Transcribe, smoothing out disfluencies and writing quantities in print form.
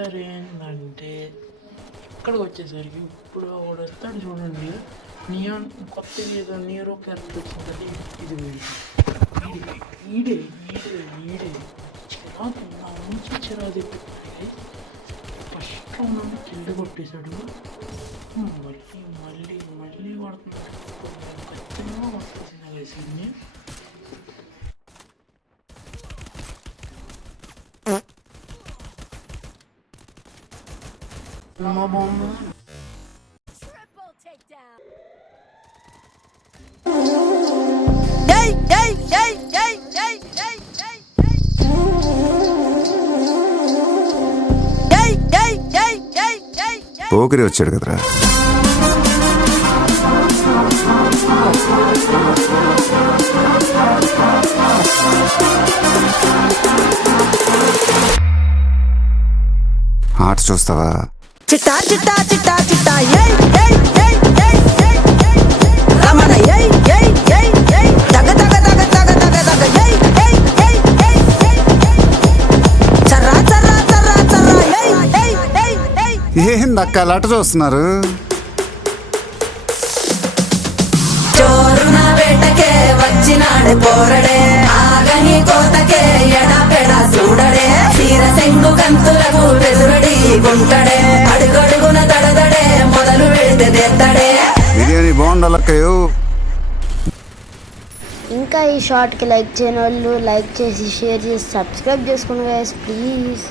సరే ఏంటంటే ఇక్కడికి వచ్చేసరికి ఇప్పుడు వాడు వస్తాడు చూడండి. నియాన్ కొత్తగా ఏదో నీరో క్యారెక్టర్ వచ్చింది. ఇది ఈడే ఈడే ఈడే చిరాకు నా నుంచి చిరాకు ఫస్ట్లో నన్ను కిల్లు కొట్టేశాడు. మళ్ళీ మళ్ళీ మళ్ళీ పడుతున్నాడు. ఖచ్చితంగా వస్తుంది వేసింది. మా బాగుంది. పోకిరి వచ్చాడు కదరా. ఆట చూస్తావా? చిట్టా చిట్టా చిట్టా చిట్టా ఏయ్ ఏయ్ ఏయ్ ఏయ్ ఏయ్ రమణ ఏయ్ ఏయ్ ఏయ్ ఏయ్ తగ తగ తగ తగ తగ తగ ఏయ్ ఏయ్ ఏయ్ ఏయ్ ఏయ్ చర్రా చర్రా చర్రా చర్రా ఏయ్ ఏయ్ ఏయ్ ఏయ్ ఏందక్క అలాట చూస్తున్నారు? చోరున వేటకే వచ్చినాడే పోరడే ఆగని కోతకే ఎడపెడ చూడడే తీర సెంగు కంతులకు వెదురడి గుంటడే అడుగడుగున తడదడే మొదలు పెడితే తెత్తడే. బిర్యానీ బాగుండాలక్కయ్యో. ఇంకా ఈ షార్ట్కి లైక్ చేయని వాళ్ళు లైక్ చేసి షేర్ చేసి సబ్స్క్రైబ్ చేసుకోండి గైస్ ప్లీజ్.